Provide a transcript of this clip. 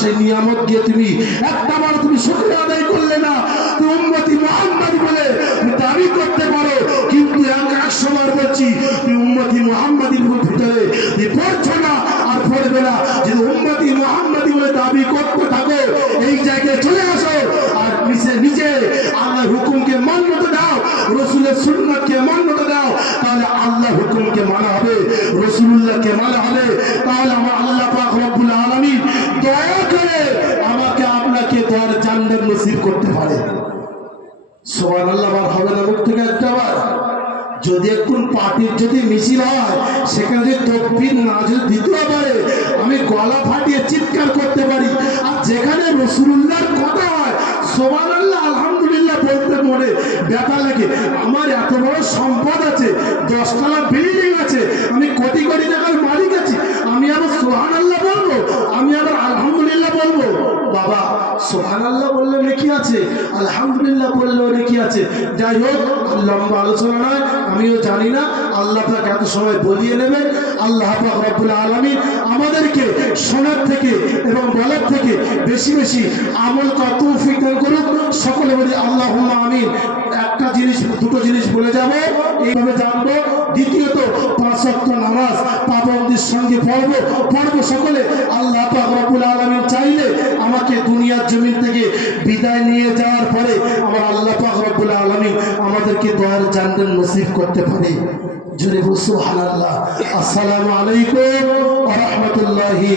সেই নিয়ামত গিয়ে তুমি একটা বার তুমি শুক্রিয়া আদায় করলে না তুমি উম্মতি মোহাম্মদ বলে দাবি করতে পারো। কিন্তু এক সময় বলছি, তুমি উম্মতি মোহাম্মদের ভিতরে তুমি পড়ছো না আর পড়বে না। যদি উম্মতি মোহাম্মদি বলে দাবি করতে থাকো, এই জায়গায় চলে আসো আর নিচে নিচে আল্লাহ হুকুমকে মান্যতা দাও, রসুলের সুন্নাতকে মান্যতা দাও, তাহলে আল্লাহ হুকুমকে মানা হবে রসুল্লাহকে মানা হবে তাহলে আমার আল্লাহ পাক রব্বুল আলামিন দয়া করে আমাকে আপনাকে দয়ার জান্নাত নসিব করতে পারে। সুবহানাল্লাহ বার হবে না মুখ থেকে একটা বার যদি একটু পার্টির যদি মিছিল হয়, সেখানে যদি তকবির না যদি দিতে পারে, আমি গলা ফাটিয়ে চিৎকার করতে পারি। আর যেখানে রসুল্লাহর কথা হয় সোমান আল্লাহ আলহামদুলিল্লাহ বলতে মনে ব্যথা লাগে। আমার এত বড় সম্পদ আছে, দশতলা বিল্ডিং আছে, আমি কোটি কোটি টাকার মালিক আছি, আমি আবার সোহান আল্লাহ বলব? আমি আবার আলহামদুলিল্লাহ বলব? বাবা সোহান আল্লাহ বললে নাকি আছে? আলহামদুলিল্লাহ বললেও নাকি আছে? যাই হোক, লম্বা আলোচনা নয়, আমিও জানি না। আল্লাহ পাক এত সময় বলিয়ে নেবেন। আল্লাহ পাক রব্বুল আলামিন আমাদেরকে শোনার থেকে এবং বলার থেকে বেশি বেশি আমল করা তৌফিক দান করুক। সকলে বলি আল্লাহ আমিন। একটা জিনিস, দুটো জিনিস বলে যাব। এইভাবে জানব। দ্বিতীয়ত, পাঁচ নামাজ, পাবন্দির সঙ্গে পড়ব। পড়ব সকলে। আল্লাহ পাক জমিন থেকে বিদায় নিয়ে যাওয়ার পরে আমার আল্লাহ রব্বুল আলামিন আমাদেরকে দয়ার জানতেন, নসিব করতে পারে। জুড়ে হালাল্লাহ আসসালামু আলাইকুম রাহমাতুল্লাহি